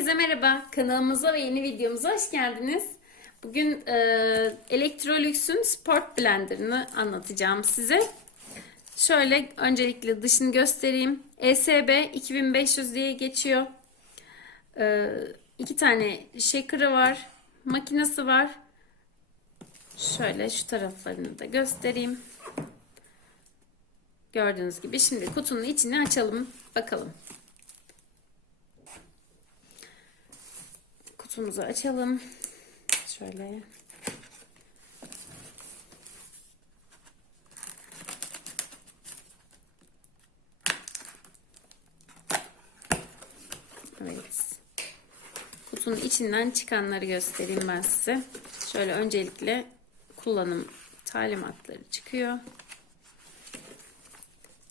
Herkese merhaba. Kanalımıza ve yeni videomuza hoş geldiniz. Bugün Electrolux'un Sport Blender'ını anlatacağım size. Şöyle öncelikle dışını göstereyim. ESB 2500 diye geçiyor. İki tane shaker'ı var. Makinesi var. Şöyle şu taraflarını da göstereyim. Gördüğünüz gibi şimdi kutunun içini açalım. Bakalım. Kutumuzu açalım. Şöyle. Evet. Kutunun içinden çıkanları göstereyim ben size. Şöyle öncelikle kullanım talimatları çıkıyor.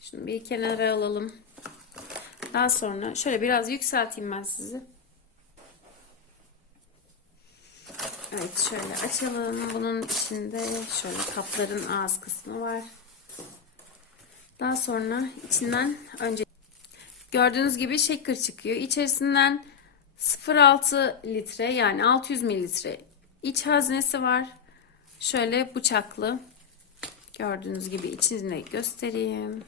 Şunu bir kenara alalım. Daha sonra şöyle biraz yükselteyim ben sizi. Evet, şöyle açalım. Bunun içinde şöyle kapların ağız kısmı var. Daha sonra içinden önce gördüğünüz gibi shaker çıkıyor. İçerisinden 0,6 litre yani 600 mililitre iç haznesi var. Şöyle bıçaklı. Gördüğünüz gibi içini göstereyim.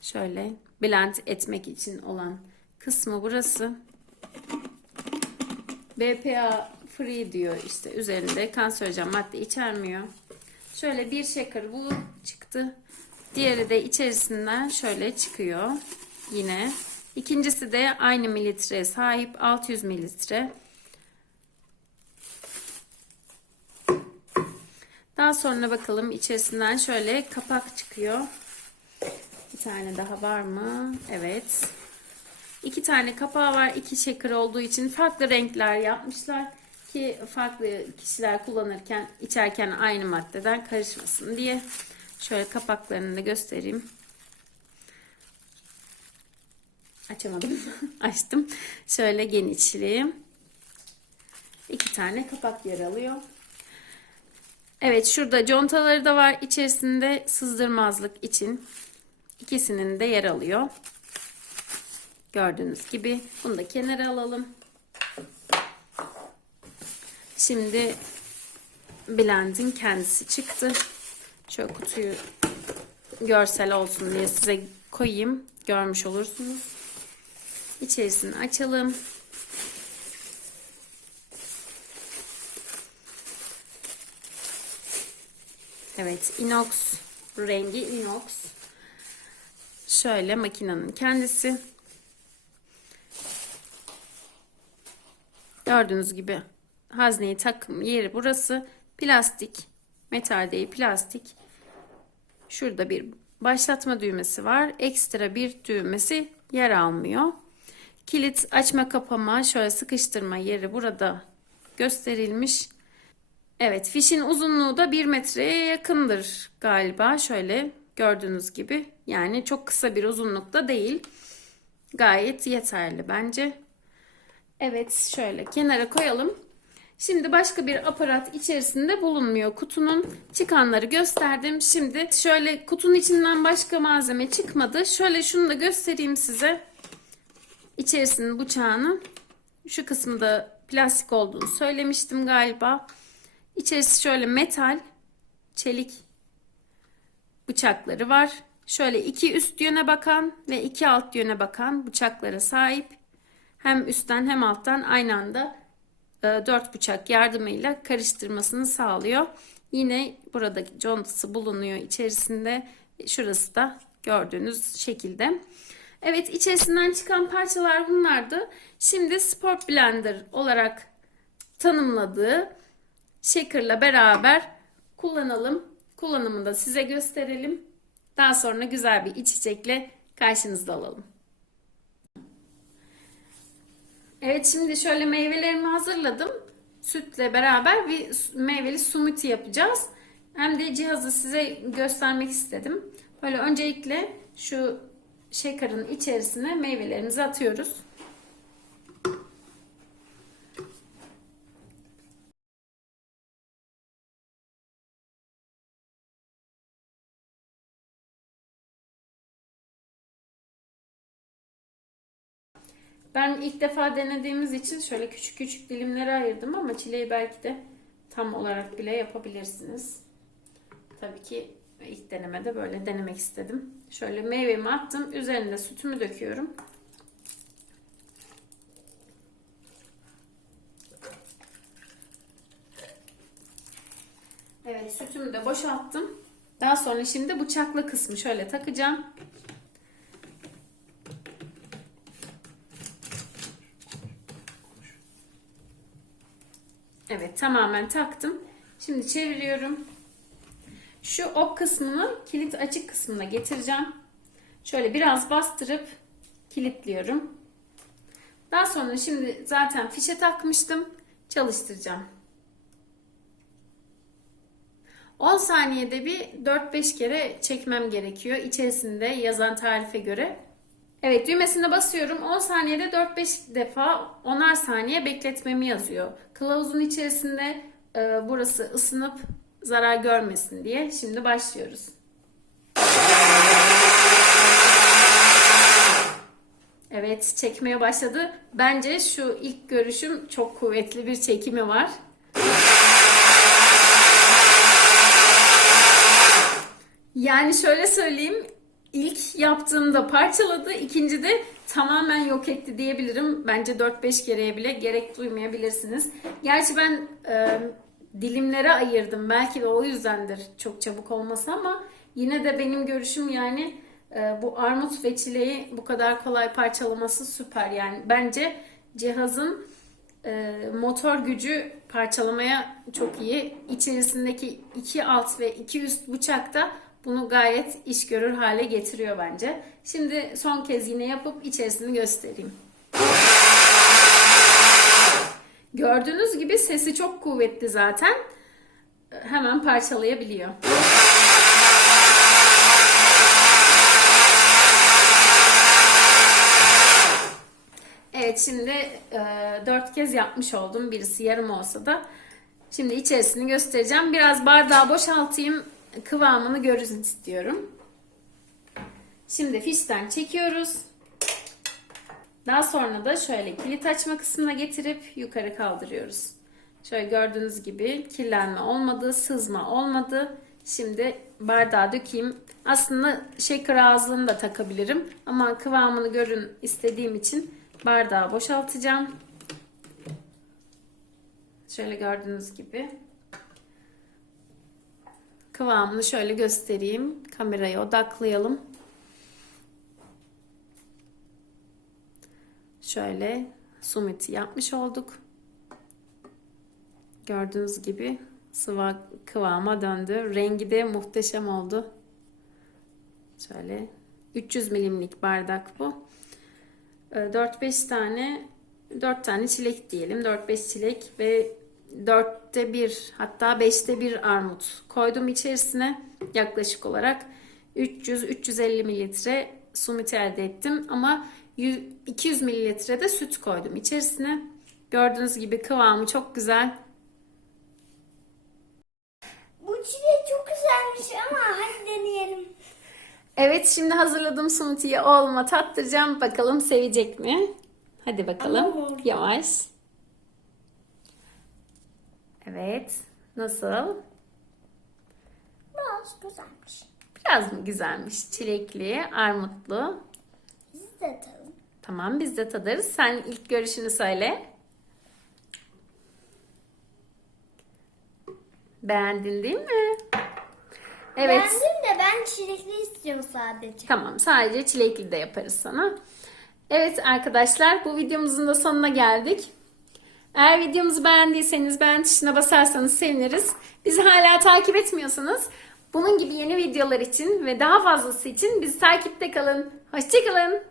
Şöyle blend etmek için olan kısmı burası. BPA free diyor, işte üzerinde kanserojen madde içermiyor. Şöyle bir shaker bu çıktı. Diğeri de içerisinden şöyle çıkıyor. Yine. İkincisi de aynı mililitreye sahip 600 mililitre. Daha sonra bakalım içerisinden şöyle kapak çıkıyor. Bir tane daha var mı? Evet. İki tane kapağı var. İki shaker olduğu için farklı renkler yapmışlar ki farklı kişiler kullanırken, içerken aynı maddeden karışmasın diye. Şöyle kapaklarını da göstereyim. Açamadım. Açtım. Şöyle genişliği. İki tane kapak yer alıyor. Evet, şurada contaları da var. İçerisinde sızdırmazlık için ikisinin de yer alıyor. Gördüğünüz gibi. Bunu da kenara alalım. Şimdi blendin kendisi çıktı. Şöyle kutuyu görsel olsun diye size koyayım. Görmüş olursunuz. İçerisini açalım. Evet, inox rengi inox. Şöyle makinenin kendisi. Gördüğünüz gibi hazneyi takım yeri burası. Plastik, metal değil plastik. Şurada bir başlatma düğmesi var. Ekstra bir düğmesi yer almıyor. Kilit açma kapama, şöyle sıkıştırma yeri burada gösterilmiş. Evet, fişin uzunluğu da 1 metreye yakındır galiba. Şöyle gördüğünüz gibi. Yani çok kısa bir uzunlukta değil. Gayet yeterli bence. Evet, şöyle kenara koyalım. Şimdi başka bir aparat içerisinde bulunmuyor. Kutunun çıkanları gösterdim. Şimdi şöyle kutunun içinden başka malzeme çıkmadı. Şöyle şunu da göstereyim size. İçerisinin bıçağının şu kısmı da plastik olduğunu söylemiştim galiba. İçerisi şöyle metal, çelik bıçakları var. Şöyle iki üst yöne bakan ve iki alt yöne bakan bıçaklara sahip. Hem üstten hem alttan aynı anda 4 bıçak yardımıyla karıştırmasını sağlıyor. Yine burada contası bulunuyor içerisinde. Şurası da gördüğünüz şekilde. Evet, içerisinden çıkan parçalar bunlardı. Şimdi Sport Blender olarak tanımladığı shaker'la beraber kullanalım. Kullanımını da size gösterelim. Daha sonra güzel bir içecekle karşınızda olalım. Evet, şimdi şöyle meyvelerimi hazırladım. Sütle beraber bir meyveli smoothie yapacağız. Hem de cihazı size göstermek istedim. Böyle öncelikle şu shaker'ın içerisine meyvelerimizi atıyoruz. Ben ilk defa denediğimiz için şöyle küçük küçük dilimlere ayırdım ama çileği belki de tam olarak bile yapabilirsiniz. Tabii ki ilk denemede böyle denemek istedim. Şöyle meyvemi attım. Üzerine de sütümü döküyorum. Evet, sütümü de boşalttım. Daha sonra şimdi bıçakla kısmı şöyle takacağım. Evet, tamamen taktım. Şimdi çeviriyorum. Şu ok kısmını kilit açık kısmına getireceğim. Şöyle biraz bastırıp kilitliyorum. Daha sonra şimdi zaten fişe takmıştım. Çalıştıracağım. 10 saniyede bir 4-5 kere çekmem gerekiyor. İçerisinde yazan tarife göre. Evet, düğmesine basıyorum. 10 saniyede 4-5 defa 10'ar saniye bekletmemi yazıyor. Kılavuzun içerisinde burası ısınıp zarar görmesin diye. Şimdi başlıyoruz. Evet, çekmeye başladı. Bence şu ilk görüşüm çok kuvvetli bir çekimi var. Yani şöyle söyleyeyim, ilk yaptığımda parçaladı, ikincide tamamen yok etti diyebilirim. Bence 4-5 kereye bile gerek duymayabilirsiniz. Gerçi ben dilimlere ayırdım. Belki de o yüzdendir çok çabuk olması ama yine de benim görüşüm yani bu armut ve çileği bu kadar kolay parçalaması süper. Yani bence cihazın motor gücü parçalamaya çok iyi. İçerisindeki 2 alt ve 2 üst bıçak da bunu gayet iş görür hale getiriyor bence. Şimdi son kez yine yapıp içerisini göstereyim. Gördüğünüz gibi sesi çok kuvvetli zaten. Hemen parçalayabiliyor. Evet, şimdi 4 kez yapmış oldum. Birisi yarım olsa da. Şimdi içerisini göstereceğim. Biraz bardağı boşaltayım. Kıvamını görün istiyorum. Şimdi fişten çekiyoruz. Daha sonra da şöyle kilit açma kısmına getirip yukarı kaldırıyoruz. Şöyle gördüğünüz gibi kirlenme olmadı, sızma olmadı. Şimdi bardağa dökeyim. Aslında shaker ağızlığını da takabilirim. Ama kıvamını görün istediğim için bardağı boşaltacağım. Şöyle gördüğünüz gibi. Kıvamını şöyle göstereyim. Kameraya odaklayalım. Şöyle smoothie yapmış olduk. Gördüğünüz gibi sıvı kıvama döndü. Rengi de muhteşem oldu. Şöyle 300 milimlik bardak bu. 4-5 tane 4 tane çilek diyelim. 4-5 çilek ve 4'te 1 hatta 5'te 1 armut koydum içerisine. Yaklaşık olarak 300-350 mililitre smoothie elde ettim. Ama 200 mililitre de süt koydum içerisine. Gördüğünüz gibi kıvamı çok güzel. Bu çilek çok güzelmiş ama hadi deneyelim. Evet, şimdi hazırladığım smoothie'yi oğluma tattıracağım. Bakalım sevecek mi? Hadi bakalım. Yavaş. Evet. Nasıl? Biraz güzelmiş. Biraz mı güzelmiş? Çilekli, armutlu. Biz de tadalım. Tamam, biz de tadarız. Sen ilk görüşünü söyle. Beğendin değil mi? Evet. Beğendim de ben çilekli istiyorum sadece. Tamam, sadece çilekli de yaparız sana. Evet arkadaşlar, bu videomuzun da sonuna geldik. Eğer videomuzu beğendiyseniz beğen tuşuna basarsanız seviniriz. Bizi hala takip etmiyorsanız bunun gibi yeni videolar için ve daha fazlası için bizi takipte kalın. Hoşça kalın.